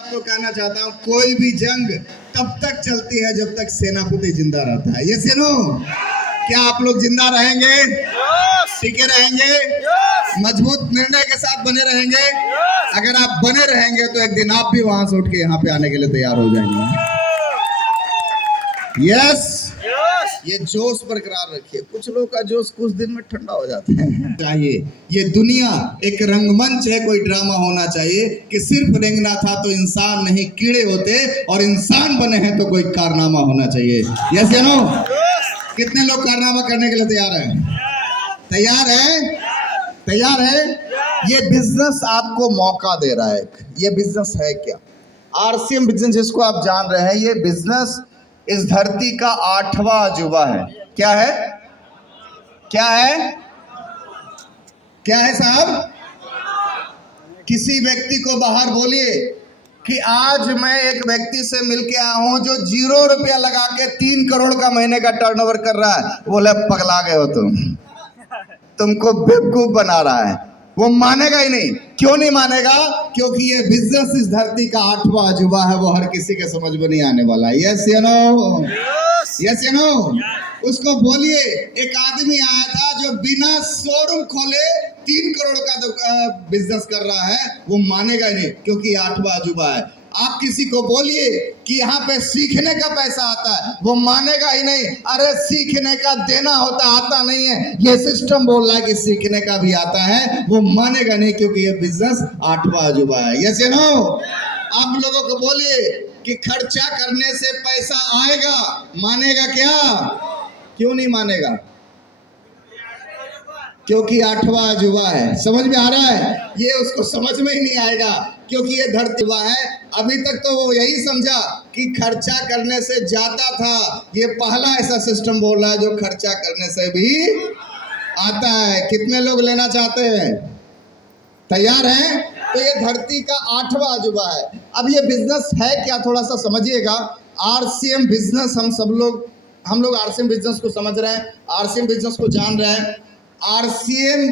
आपको कहना चाहता हूँ, कोई भी जंग तब तक चलती है जब तक सेनापति जिंदा रहता है। ये सुनो, क्या आप लोग जिंदा रहेंगे? टिके रहेंगे? मजबूत निर्णय के साथ बने रहेंगे? अगर आप बने रहेंगे तो एक दिन आप भी वहां से उठ के यहाँ पे आने के लिए तैयार हो जाएंगे। यस, ये जोश बरकरार रखिए। कुछ लोग का जोश कुछ दिन में ठंडा हो जाता है। चाहिए ये दुनिया एक रंगमंच है, कोई ड्रामा होना चाहिए कि सिर्फ रेंगना था तो इंसान नहीं कीड़े होते, और इंसान बने हैं तो कोई कारनामा होना चाहिए। यस या नो? कितने लोग कारनामा करने के लिए तैयार हैं? तैयार है? तैयार है? ये बिजनेस आपको मौका दे रहा है। ये बिजनेस है क्या? आरसीएम बिजनेस, जिसको आप जान रहे हैं, ये बिजनेस इस धरती का 8वां अजूबा है। क्या है? क्या है? क्या है साहब? किसी व्यक्ति को बाहर बोलिए कि आज मैं एक व्यक्ति से मिलके आया हूं जो 0 रुपया लगा के 3 करोड़ का महीने का टर्नओवर कर रहा है। बोले पगला गए हो तुमको बेवकूफ बना रहा है। वो मानेगा ही नहीं। क्यों नहीं मानेगा? क्योंकि ये बिजनेस इस धरती का 8वां अजूबा है, वो हर किसी के समझ में नहीं आने वाला। यस या नो? यस या नो? उसको बोलिए, एक आदमी आया था जो बिना शोरूम खोले 3 करोड़ का बिजनेस कर रहा है, वो मानेगा ही नहीं क्योंकि 8वां अजूबा है। आप किसी को बोलिए कि यहाँ पे सीखने का पैसा आता है, वो मानेगा ही नहीं। अरे सीखने का देना होता आता नहीं है, ये सिस्टम बोल रहा है कि सीखने का भी आता है, वो मानेगा नहीं क्योंकि ये बिजनेस 8वां अजूबा है। यस या नो? आप लोगों को बोलिए कि खर्चा करने से पैसा आएगा, मानेगा क्या? क्यों नहीं मानेगा? क्योंकि 8वां अजूबा है। समझ में आ रहा है? ये उसको समझ में ही नहीं आएगा क्योंकि ये धरती है। अभी तक तो वो यही समझा कि खर्चा करने से जाता था। ये पहला ऐसा सिस्टम बोल रहा है जो खर्चा करने से भी आता है। कितने लोग लेना चाहते हैं? तैयार हैं? तो ये धरती का 8वां अजूबा है। अब ये बिजनेस है क्या, थोड़ा सा समझिएगा। आरसीएम बिजनेस, हम लोग आरसीएम बिजनेस को समझ रहे हैं, आरसीएम बिजनेस को जान रहे हैं। आरसीएम